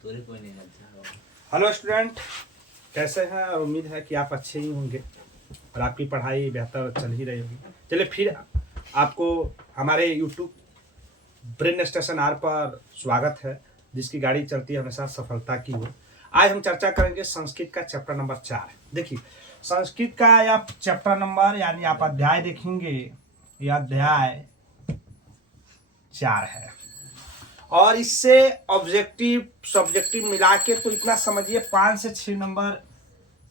Hello student, कैसे हैं? उम्मीद है कि आप अच्छे ही होंगे और आपकी पढ़ाई बेहतर चल ही रही होगी। चलिए फिर आपको हमारे यूट्यूब ब्रेन स्टेशन आर पर स्वागत है, जिसकी गाड़ी चलती है हमेशा सफलता की ओर। आज हम चर्चा करेंगे संस्कृत का चैप्टर नंबर 4। देखिए, संस्कृत का या चैप्टर नंबर यानी आप अध्याय देखेंगे, यह अध्याय 4 है और इससे ऑब्जेक्टिव सब्जेक्टिव मिला के तो इतना समझिए 5 से 6 नंबर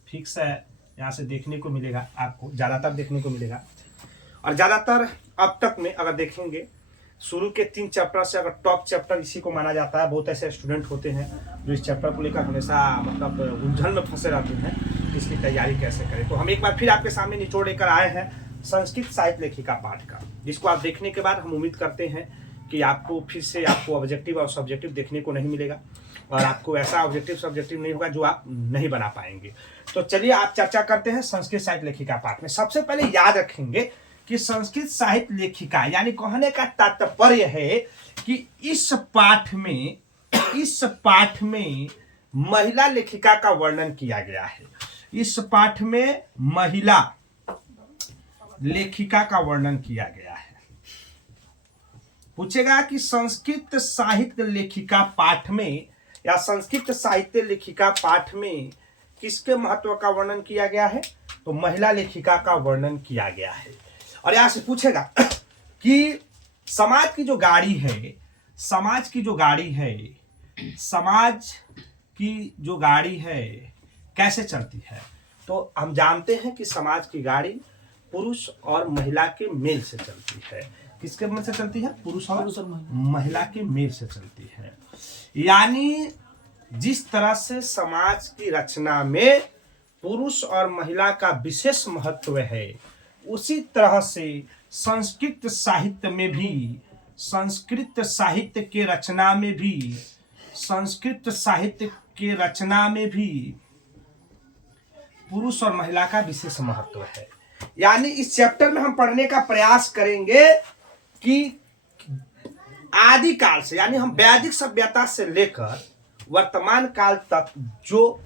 फिक्स है। यहाँ से देखने को मिलेगा, आपको ज़्यादातर देखने को मिलेगा। और ज़्यादातर अब तक में अगर देखेंगे, शुरू के 3 चैप्टर से अगर टॉप चैप्टर इसी को माना जाता है। बहुत ऐसे स्टूडेंट होते हैं जो इस चैप्टर को लेकर हमेशा मतलब उलझन में फंसे रहते हैं, इसकी तैयारी कैसे करें। तो हम एक बार फिर आपके सामने निचोड़ लेकर आए हैं संस्कृत साहित्य लेखिका पाठ का, जिसको आप देखने के बाद हम उम्मीद करते हैं कि आपको फिर से आपको ऑब्जेक्टिव और सब्जेक्टिव देखने को नहीं मिलेगा और आपको ऐसा ऑब्जेक्टिव सब्जेक्टिव नहीं होगा जो आप नहीं बना पाएंगे। तो चलिए आप चर्चा करते हैं संस्कृत साहित्य लेखिका पाठ में। सबसे पहले याद रखेंगे कि संस्कृत साहित्य लेखिका यानी कहने का तात्पर्य है कि इस पाठ में महिला लेखिका का वर्णन किया गया है। इस पाठ में महिला लेखिका का वर्णन किया गया है। पूछेगा कि संस्कृत साहित्य लेखिका पाठ में या संस्कृत साहित्य लेखिका पाठ में किसके महत्व का वर्णन किया गया है, तो महिला लेखिका का वर्णन किया गया है। और यहां से पूछेगा कि समाज की जो गाड़ी है, समाज की जो गाड़ी है कैसे चलती है, तो हम जानते हैं कि समाज की गाड़ी पुरुष और महिला के मेल से चलती है। किसके मेल से चलती है? पुरुष और महिला के मेल से चलती है। यानी जिस तरह से समाज की रचना में पुरुष और महिला का विशेष महत्व है, उसी तरह से संस्कृत साहित्य के रचना में भी पुरुष और महिला का विशेष महत्व है। यानी इस चैप्टर में हम पढ़ने का प्रयास करेंगे कि आदिकाल से यानी हम वैदिक सभ्यता से लेकर वर्तमान काल तक जो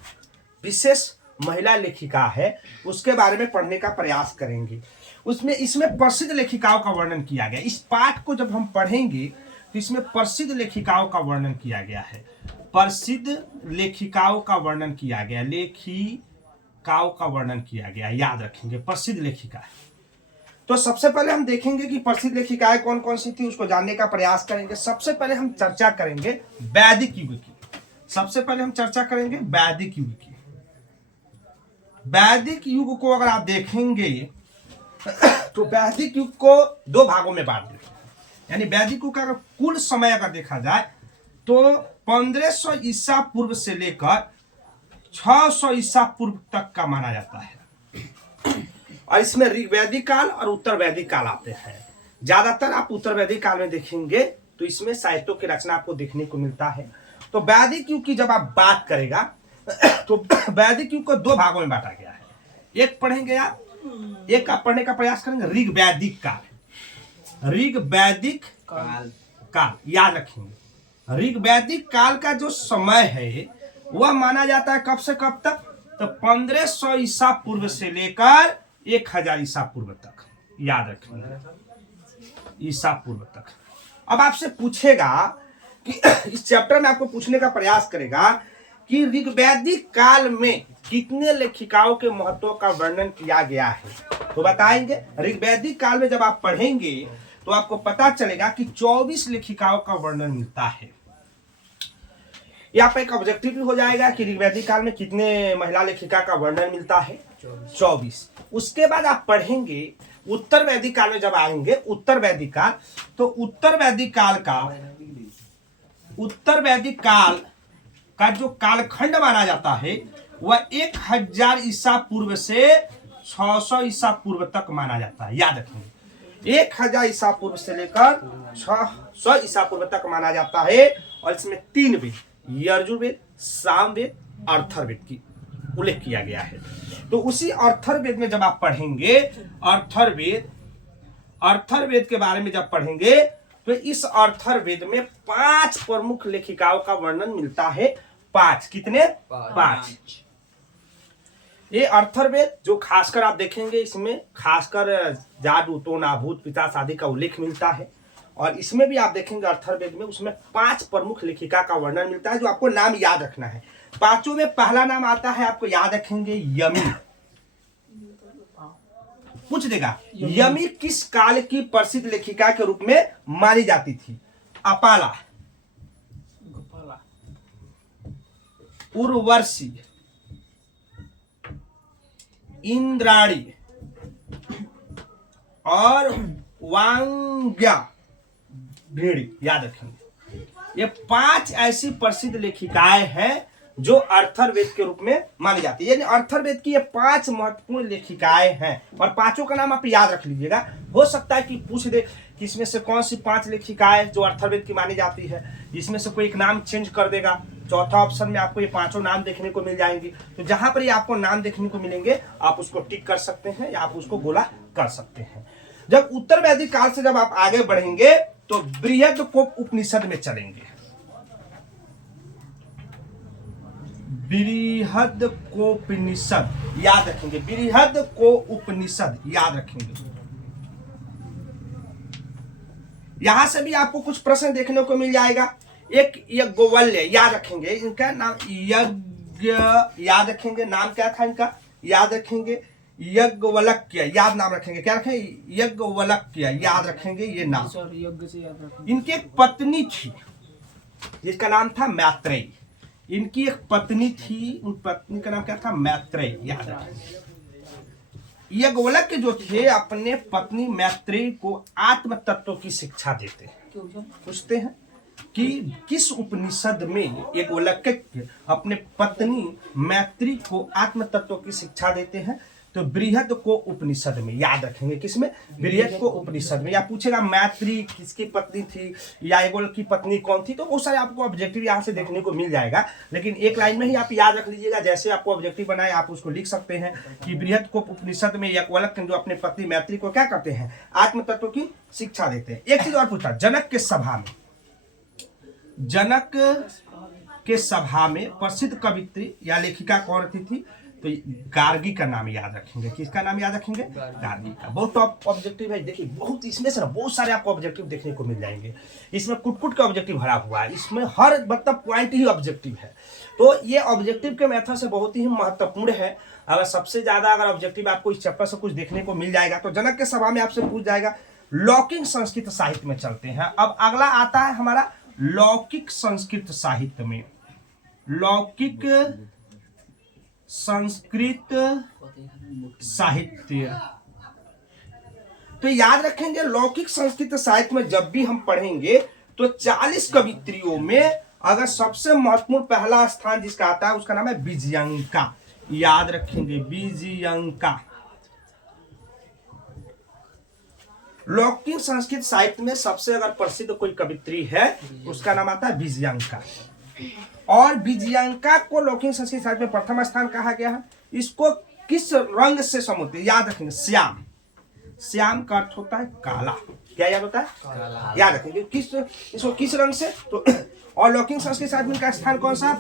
विशेष महिला लेखिका है उसके बारे में पढ़ने का प्रयास करेंगे। इसमें प्रसिद्ध लेखिकाओं का वर्णन किया गया। इस पाठ को जब हम पढ़ेंगे तो इसमें प्रसिद्ध लेखिकाओं का वर्णन किया गया है। प्रसिद्ध लेखिकाओं का वर्णन किया गया, लेखिकाओं का वर्णन किया गया। याद रखेंगे प्रसिद्ध लेखिका है। तो सबसे पहले हम देखेंगे कि प्रसिद्ध लेखिकाएं कौन कौन सी थी, उसको जानने का प्रयास करेंगे। सबसे पहले हम चर्चा करेंगे वैदिक युग की। वैदिक युग को अगर आप देखेंगे तो वैदिक युग को 2 भागों में बांट देते हैं। यानी वैदिक युग का अगर कुल समय अगर देखा जाए तो 1500 ईसा पूर्व से लेकर 600 ईसा पूर्व तक का माना जाता है। और इसमें ऋग्वैदिक काल और उत्तर वैदिक काल आते हैं। ज्यादातर आप उत्तर वैदिक काल में देखेंगे तो इसमें साहित्यों की रचना आपको देखने को मिलता है। तो वैदिक युग की जब आप बात करेगा तो वैदिक युग को 2 भागों में बांटा गया है। एक पढ़ेंगे आप, एक आप पढ़ने का प्रयास करेंगे ऋग्वैदिक काल। याद रखेंगे ऋग्वैदिक काल का जो समय है वह माना जाता है कब से कब तक, तो 1500 ईसा पूर्व से लेकर 1000 ईसा पूर्व तक। याद रखेंगे ईसा पूर्व तक। अब आपसे पूछेगा कि इस चैप्टर में आपको पूछने का प्रयास करेगा कि ऋग्वैदिक काल में कितने लेखिकाओं के महत्व का वर्णन किया गया है, तो बताएंगे। ऋग्वैदिक काल में जब आप पढ़ेंगे तो आपको पता चलेगा कि 24 लेखिकाओं का वर्णन मिलता है। यहाँ पर एक ऑब्जेक्टिव भी हो जाएगा कि ऋग्वैदिक काल में कितने महिला लेखिका का वर्णन मिलता है, 24। उसके बाद आप पढ़ेंगे उत्तर वैदिक काल में जब आएंगे, उत्तर वैदिक काल, तो उत्तर वैदिक काल का जो कालखंड माना जाता है वह 1000 ईसा पूर्व से 600 ईसा पूर्व तक माना जाता है। याद रखेंगे 1000 ईसा पूर्व से लेकर 600 ईसा पूर्व तक माना जाता है। और इसमें 3 वेद, यजुर्वेद, सामवेद, अर्थर्वेद की उल्लेख किया गया है। तो उसी अर्थर्वेद में जब आप पढ़ेंगे, अर्थर्वेद के बारे में जब पढ़ेंगे तो इस अर्थर्वेद में 5 प्रमुख लेखिकाओं का वर्णन मिलता है। 5। कितने? 5। ये अर्थरवेद जो खासकर आप देखेंगे इसमें खासकर जादू टोना भूत पिशाच आदि का उल्लेख मिलता है। और इसमें भी आप देखेंगे अर्थरवेद में उसमें 5 प्रमुख लेखिका का वर्णन मिलता है जो आपको नाम याद रखना है। 5 में पहला नाम आता है, आपको याद रखेंगे, यमी। पूछ देगा यमी किस काल की प्रसिद्ध लेखिका के रूप में मानी जाती थी? अपाला, उर्वशी, इंद्राणी और वांग्या भेड़ी। याद रखेंगे ये 5 ऐसी प्रसिद्ध लेखिकाएं हैं जो अर्थरवेद के रूप में मानी जाती है। यानी अर्थरवेद की ये 5 महत्वपूर्ण लेखिकाएं हैं और 5 का नाम आप याद रख लीजिएगा। हो सकता है कि पूछ दे कि इसमें से कौन सी 5 लेखिकाएं जो अर्थरवेद की मानी जाती है, इसमें से कोई एक नाम चेंज कर देगा। चौथा ऑप्शन में आपको ये 5 नाम देखने को मिल जाएंगे। तो जहां पर ये आपको नाम देखने को मिलेंगे आप उसको टिक कर सकते हैं या आप उसको गोला कर सकते हैं। जब उत्तर वैदिक काल से जब आप आगे बढ़ेंगे तो बृहदकोप उपनिषद में चलेंगे। बृहदकोपनिषद याद रखेंगे, बृहदकोपनिषद याद रखेंगे। यहां से भी आपको कुछ प्रश्न देखने को मिल जाएगा। एक यज्ञवल्य याद रखेंगे, इनका नाम यज्ञ याद रखेंगे, नाम क्या था इनका याद रखेंगे, यज्ञवल्क्य याद नाम रखेंगे। क्या रखेंगे? यज्ञवल्क्य याद रखेंगे ये नाम। यज्ञ से याद रखेंगे। इनकी एक पत्नी थी जिसका नाम था मैत्रेयी। इनकी एक पत्नी थी, उन पत्नी का नाम क्या था? मैत्रेयी। याद रखेंगे यज्ञवल्क्य जो थे अपने पत्नी मैत्रेयी को आत्म तत्व की शिक्षा देते हैं। पूछते हैं कि किस उपनिषद में यज्ञवल्क्य अपने पत्नी मैत्रेयी को आत्म तत्व की शिक्षा देते हैं? तो बृहद को उपनिषद में। याद रखेंगे किसमें? बृहद को उपनिषद में। या पूछेगा मैत्रेयी किसकी पत्नी थी या यज्ञवल्क्य की पत्नी कौन थी, तो बहुत सारे आपको ऑब्जेक्टिव यहाँ से देखने को मिल जाएगा। लेकिन एक लाइन में ही आप याद रख लीजिएगा, जैसे आपको ऑब्जेक्टिव बनाए आप उसको लिख सकते हैं कि बृहद को उपनिषद में यज्ञवल्क्य जो अपने पत्नी मैत्रेयी को क्या करते हैं? आत्म तत्व की शिक्षा देते हैं। एक चीज और पूछा, जनक के सभा में, जनक के सभा में प्रसिद्ध कवित्री या लेखिका कौन थी? तो गार्गी का नाम याद रखेंगे। किसका नाम याद रखेंगे? गार्गी का। बहुत टॉप ऑब्जेक्टिव है। देखिए बहुत इसमें से ना बहुत सारे आपको ऑब्जेक्टिव देखने को मिल जाएंगे। इसमें कुट का ऑब्जेक्टिव भरा हुआ है, इसमें हर मतलब पॉइंट ही ऑब्जेक्टिव है। तो ये ऑब्जेक्टिव के मेथड से बहुत ही महत्वपूर्ण है। अगर सबसे ज्यादा अगर ऑब्जेक्टिव आपको इस चैप्टर से कुछ देखने को मिल जाएगा तो जनक के सभा में आपसे पूछ जाएगा। लौकिक संस्कृत साहित्य में चलते हैं। अब अगला आता है हमारा लौकिक संस्कृत साहित्य में। लौकिक संस्कृत साहित्य, तो याद रखेंगे लौकिक संस्कृत साहित्य में जब भी हम पढ़ेंगे तो 40 कवित्रियों में अगर सबसे महत्वपूर्ण पहला स्थान जिसका आता है उसका नाम है विजयंका। याद रखेंगे विजयंका। लौकिक संस्कृत साहित्य में सबसे अगर प्रसिद्ध कोई कवित्री है उसका नाम आता है विजयंका। और विजयंका को लौकिक संस्कृत साहित्य में प्रथम स्थान कहा गया है। इसको किस रंग से समझते हैं? याद रखेंगे श्याम। श्याम का अर्थ होता है काला। क्या याद होता है? काला। याद रखेंगे किस, इसको किस रंग से? तो और लौकिक संस्कृत साहित्य का स्थान कौन सा?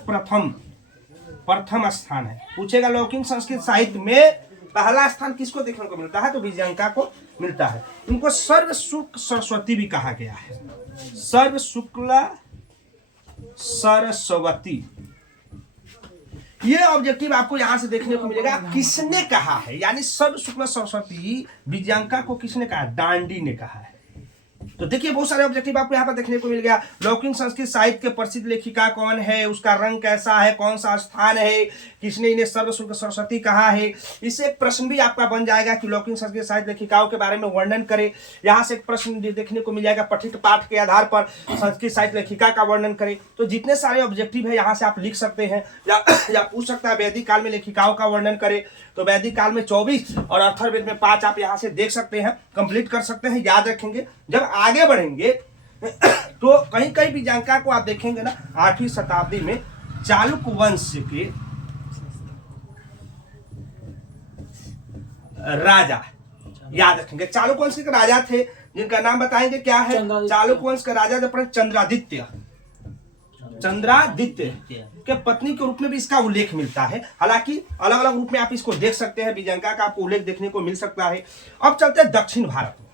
प्रथम स्थान है। पूछेगा लौकिक संस्कृत साहित्य में पहला स्थान किसको देखने को मिलता है? तो विजयंका को मिलता है। इनको सर्व शुक्ल सरस्वती भी कहा गया है। सर्व शुक्ल सरस्वती। ये ऑब्जेक्टिव आपको यहां से देखने को मिलेगा। किसने कहा है? यानी सर्व शुक्ल सरस्वती विजयंका को किसने कहा? डांडी ने कहा है। तो देखिए बहुत सारे ऑब्जेक्टिव आपको यहाँ पर देखने को मिल गया। लौकिक संस्कृत साहित्य के प्रसिद्ध लेखिका कौन है, उसका रंग कैसा है, कौन सा स्थान है, किसने इन्हें सर्वशुक्ल सरस्वती कहा है। इससे एक प्रश्न भी आपका बन जाएगा कि लौकिक संस्कृत साहित्य लेखिकाओं के बारे में वर्णन करे। यहाँ से एक प्रश्न देखने को मिल जाएगा, पठित पाठ के आधार पर संस्कृत साहित्य लेखिका का वर्णन करे। तो जितने सारे ऑब्जेक्टिव है यहाँ से आप लिख सकते हैं। या पूछ सकता है वैदिक काल में लेखिकाओं का वर्णन करे, तो वैदिक काल में 24 और अथर्ववेद में 5 आप यहाँ से देख सकते हैं, कंप्लीट कर सकते हैं। याद रखेंगे जब आगे बढ़ेंगे तो कहीं कहीं भी जानकार को आप देखेंगे ना 8वीं शताब्दी में चालुक्य वंश के राजा, याद रखेंगे चालुक्य वंश के राजा थे जिनका नाम बताएंगे क्या है? चालुक्य वंश का राजा जब चंद्रादित्य। चंद्रादित्य के पत्नी के रूप में भी इसका उल्लेख मिलता है। हालांकि अलग अलग रूप में आप इसको देख सकते हैं, विजयंका का आपको उल्लेख देखने को मिल सकता है। अब चलते हैं दक्षिण भारत में।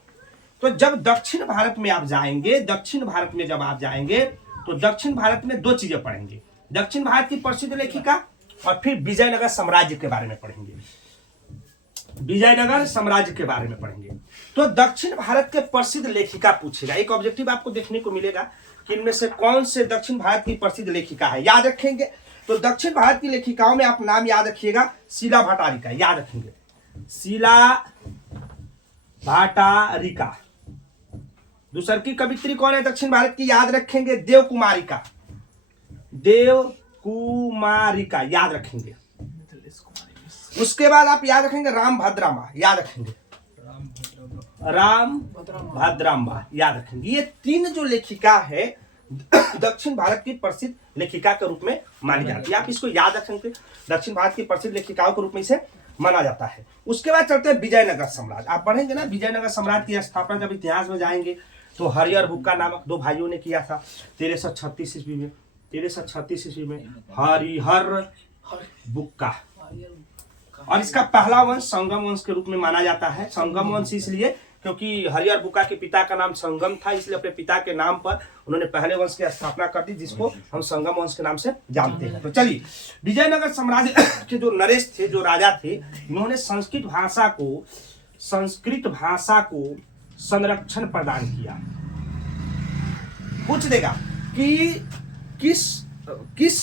तो जब दक्षिण भारत में आप जाएंगे, दक्षिण भारत में जब आप जाएंगे तो दक्षिण भारत में दो चीजें पढ़ेंगे, दक्षिण भारत की प्रसिद्ध लेखिका और फिर विजयनगर साम्राज्य के बारे में पढ़ेंगे, विजयनगर साम्राज्य के बारे में पढ़ेंगे। तो दक्षिण भारत के प्रसिद्ध लेखिका पूछेगा, एक ऑब्जेक्टिव आपको देखने को मिलेगा कि इनमें से कौन से दक्षिण भारत की प्रसिद्ध लेखिका है, याद रखेंगे। तो दक्षिण भारत की लेखिकाओं में आप नाम याद रखिएगा, शीला भट्टारिका, याद रखेंगे शीला भट्टारिका। दूसर की कवित्री कौन है दक्षिण भारत की, याद रखेंगे देव कुमारिका, देव कुमारिका याद रखेंगे। उसके बाद आप याद रखेंगे राम भद्रामा, याद रखेंगे राम भद्रामा याद रखेंगे। ये तीन जो लेखिका है दक्षिण भारत की प्रसिद्ध लेखिका के रूप में मानी जाती है, आप इसको याद रखेंगे, दक्षिण भारत की प्रसिद्ध लेखिकाओं के रूप में इसे माना जाता है। उसके बाद चलते हैं विजयनगर साम्राज्य। आप पढ़ेंगे ना विजयनगर साम्राज्य की स्थापना जब इतिहास में जाएंगे तो हरिहर बुक्का नामक दो भाइयों ने किया था 1336 ईस्वी में, 1336 ईस्वी में हरिहर बुक्का। और इसका पहला वंश संगम वंश के रूप में माना जाता है। संगम वंश इसलिए क्योंकि हरिहर बुक्का के पिता का नाम संगम था, इसलिए अपने पिता के नाम पर उन्होंने पहले वंश की स्थापना कर दी, जिसको हम संगम वंश के नाम से जानते हैं। तो चलिए, विजयनगर साम्राज्य के जो नरेश थे, जो राजा थे, इन्होंने संस्कृत भाषा को संरक्षण प्रदान किया। पूछ देगा कि किस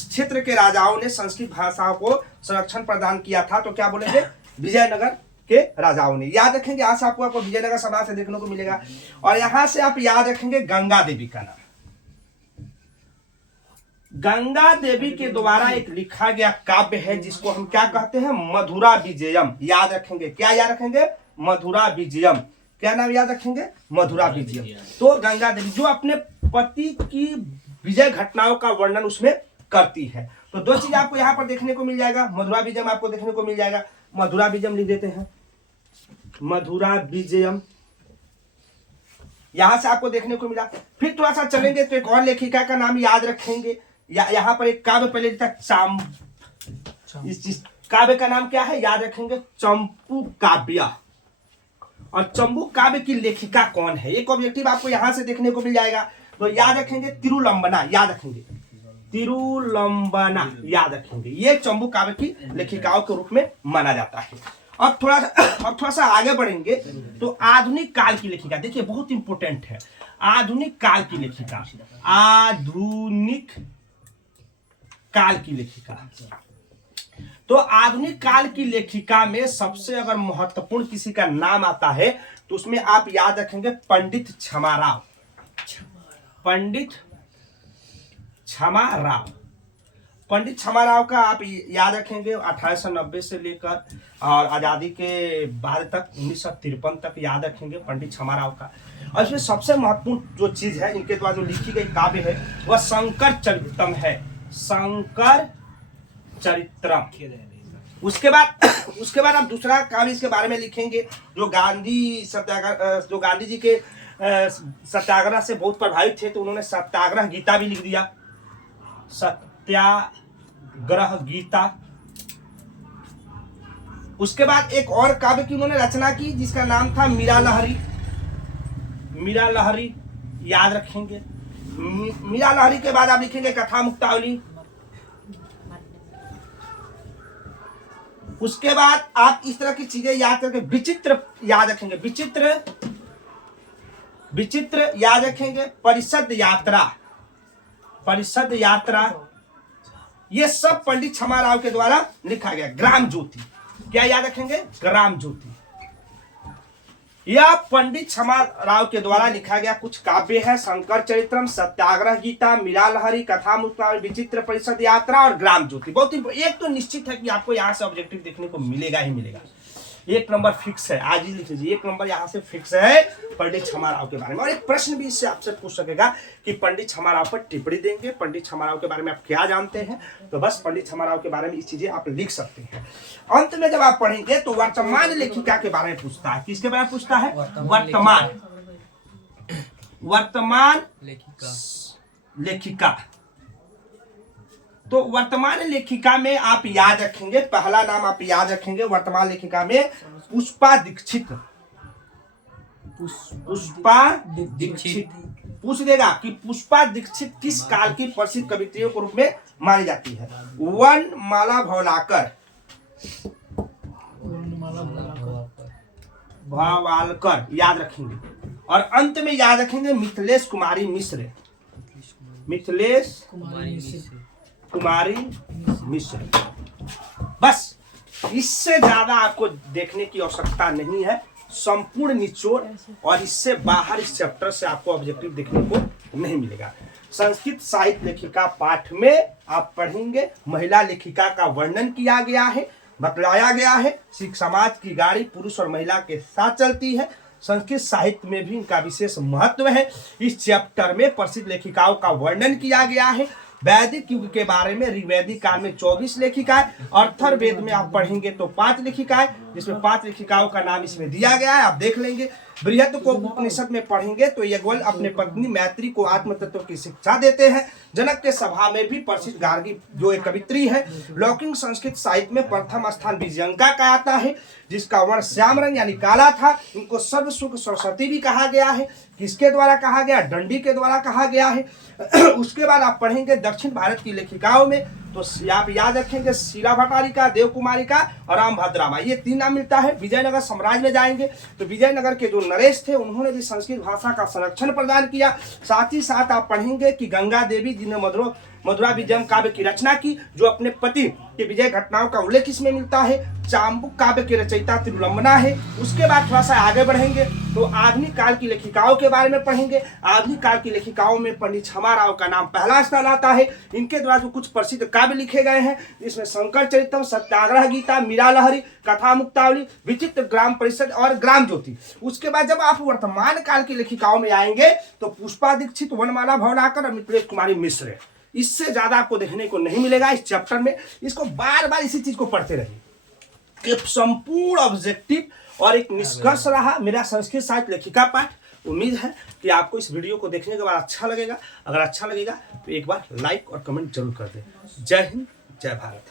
क्षेत्र के राजाओं ने संस्कृत भाषाओं को संरक्षण प्रदान किया था, तो क्या बोलेंगे विजयनगर के राजाओं ने। याद रखेंगे, यहाँ से आपको विजयनगर साम्राज्य देखने को मिलेगा। और यहां से आप याद रखेंगे गंगा देवी का नाम। गंगा देवी के द्वारा एक लिखा गया काव्य है जिसको हम क्या कहते हैं, मधुरा विजयम, याद रखेंगे। क्या याद रखेंगे, मधुरा विजयम। क्या नाम याद रखेंगे, मधुरा विजयम। तो गंगा देवी जो अपने पति की विजय घटनाओं का वर्णन उसमें करती है। तो दो चीज आपको यहाँ पर देखने को मिल जाएगा, मधुरा विजयम आपको देखने को मिल जाएगा। मधुरा विजयम लिख देते हैं, मधुरा विजयम यहां से आपको देखने को मिला। फिर थोड़ा सा चलेंगे तो एक और लेखिका का नाम याद रखेंगे। यहाँ पर एक काव्य पहले था इस काव्य का नाम क्या है, याद रखेंगे चंपू काव्य। और चंपू काव्य की लेखिका कौन है, एक ऑब्जेक्टिव आपको यहां से देखने को मिल जाएगा। तो याद रखेंगे तिरुलंबना, याद रखेंगे तिरुलंबना, याद रखेंगे। ये चंपू काव्य की लेखिकाओं के रूप में माना जाता है। अब थोड़ा सा आगे बढ़ेंगे तो आधुनिक काल की लेखिका, देखिए बहुत इंपोर्टेंट है आधुनिक काल की लेखिका। आधुनिक काल की लेखिका, तो आधुनिक काल की लेखिका में सबसे अगर महत्वपूर्ण किसी का नाम आता है तो उसमें आप याद रखेंगे पंडित क्षमाराव। पंडित क्षमाराव, पंडित क्षमाराव का आप याद रखेंगे 1890 से लेकर और आजादी के बाद तक 1953 तक याद रखेंगे पंडित क्षमाराव का। और इसमें सबसे महत्वपूर्ण जो चीज है इनके द्वारा जो लिखी गई काव्य है वह शंकर चरित्रम है, शंकर चरित्रम। उसके बाद आप दूसरा काव्य इसके बारे में लिखेंगे जो गांधी जी के सत्याग्रह से बहुत प्रभावित थे, तो उन्होंने सत्याग्रह गीता भी लिख दिया, सत्याग्रह गीता। उसके बाद एक और काव्य की उन्होंने रचना की जिसका नाम था मीरा लहरी। मीरा लहरी याद रखेंगे। मीरा लहरी के बाद आप लिखेंगे कथा मुक्तावली। उसके बाद आप इस तरह की चीजें याद करके विचित्र याद रखेंगे, विचित्र याद रखेंगे, परिषद यात्रा, परिषद यात्रा, ये सब पंडित क्षमाराव के द्वारा लिखा गया। ग्राम ज्योति, क्या याद रखेंगे, ग्राम ज्योति, यह पंडित क्षमाराव के द्वारा लिखा गया कुछ काव्य है। शंकर चरित्रम, सत्याग्रह गीता, मीरा लहरी, कथा मुक्तावली, विचित्र, परिषद यात्रा और ग्राम ज्योति। बहुत ही एक तो निश्चित है कि आपको यहाँ से ऑब्जेक्टिव देखने को मिलेगा ही मिलेगा, एक नंबर फिक्स है, आज ही लिख लीजिए, एक नंबर यहाँ से फिक्स है पंडित क्षमाराव के बारे में। और एक प्रश्न भी इससे आपसे पूछ सकेगा कि पंडित क्षमाराव पर टिप्पणी देंगे, पंडित क्षमाराव के बारे में आप क्या जानते हैं, तो बस पंडित क्षमाराव के बारे में इस चीजें आप लिख सकते हैं। अंत में जब आप पढ़ेंगे तो वर्तमान लेखिका के बारे में पूछता है, किसके बारे में पूछता है, वर्तमान लेखिका। तो वर्तमान लेखिका में आप याद रखेंगे, पहला नाम आप याद रखेंगे वर्तमान लेखिका में पुष्पा दीक्षित। पुष्पा दीक्षित पूछ देगा कि पुष्पा दीक्षित किस काल की प्रसिद्ध कवित्रियों के रूप में मानी जाती है। वनमाला भावालकर याद रखेंगे, और अंत में याद रखेंगे मिथिलेश कुमारी मिश्र। मिथिलेश कुमारी मिश्र। बस इससे ज्यादा आपको देखने की आवश्यकता नहीं है, संपूर्ण निचोड़, और इससे बाहर इस चैप्टर से आपको ऑब्जेक्टिव देखने को नहीं मिलेगा। संस्कृत साहित्य लेखिका पाठ में आप पढ़ेंगे महिला लेखिका का वर्णन किया गया है, बतलाया गया है। सिख समाज की गाड़ी पुरुष और महिला के साथ चलती है। संस्कृत साहित्य में भी इनका विशेष महत्व है। इस चैप्टर में प्रसिद्ध लेखिकाओं का वर्णन किया गया है। वैदिक युग के बारे में ऋग्वैदिक काल में 24 लेखिकाएं, अथर्ववेद में आप पढ़ेंगे तो 5 लेखिकाएं, जिसमें 5 लेखिकाओं का नाम इसमें दिया गया है, आप देख लेंगे। बृहद को उपनिषद में पढ़ेंगे तो यज्ञवल्क्य अपने पत्नी मैत्री को आत्म तत्व की शिक्षा देते हैं। जनक के सभा में भी प्रसिद्ध गार्गी जो एक कवित्री है। लौकिक संस्कृत साहित्य में प्रथम स्थान विजयंका का आता है, जिसका वर्ण श्याम रंग यानी काला था। इनको सर्वसुख सरस्वती भी कहा गया है। किसके द्वारा कहा गया? दंडी के द्वारा कहा गया है। उसके बाद आप पढ़ेंगे दक्षिण भारत की लेखिकाओं में तो आप याद रखेंगे शीला भट्टारिका, देव कुमारिका और राम भद्रामा, ये 3 नाम मिलता है। विजयनगर साम्राज्य में जाएंगे तो विजयनगर के जो नरेश थे उन्होंने भी संस्कृत भाषा का संरक्षण प्रदान किया। साथ ही साथ आप पढ़ेंगे कि गंगा देवी जिन्होंने मधुरा विजयम काव्य की रचना की, जो अपने पति के विजय घटनाओं का उल्लेख इसमें मिलता है। चाम्बुक काव्य के रचयिता तिरुलंबना है। उसके बाद थोड़ा सा आगे बढ़ेंगे तो आधुनिक काल की लेखिकाओं के बारे में पढ़ेंगे। आधुनिक काल की लेखिकाओं में पंडित क्षमा राव का नाम पहला स्थान आता है। इनके द्वारा जो कुछ प्रसिद्ध काव्य लिखे गए हैं, जिसमें शंकर चरितम, सत्याग्रह गीता, मीरा लहरी, कथा मुक्तावली, विचित्र ग्राम परिषद और ग्राम ज्योति। उसके बाद जब आप वर्तमान काल की लेखिकाओं में आएंगे तो पुष्पा दीक्षित, वनमाला भावालकर और मिथिलेश कुमारी मिश्र। इससे ज्यादा आपको देखने को नहीं मिलेगा इस चैप्टर में। इसको बार बार इसी चीज को पढ़ते रहिए। एक संपूर्ण ऑब्जेक्टिव और एक निष्कर्ष रहा मेरा संस्कृत साहित्य लेखिका पाठ। उम्मीद है कि आपको इस वीडियो को देखने के बाद अच्छा लगेगा। अगर अच्छा लगेगा तो एक बार लाइक और कमेंट जरूर कर दें। जय हिंद, जय भारत।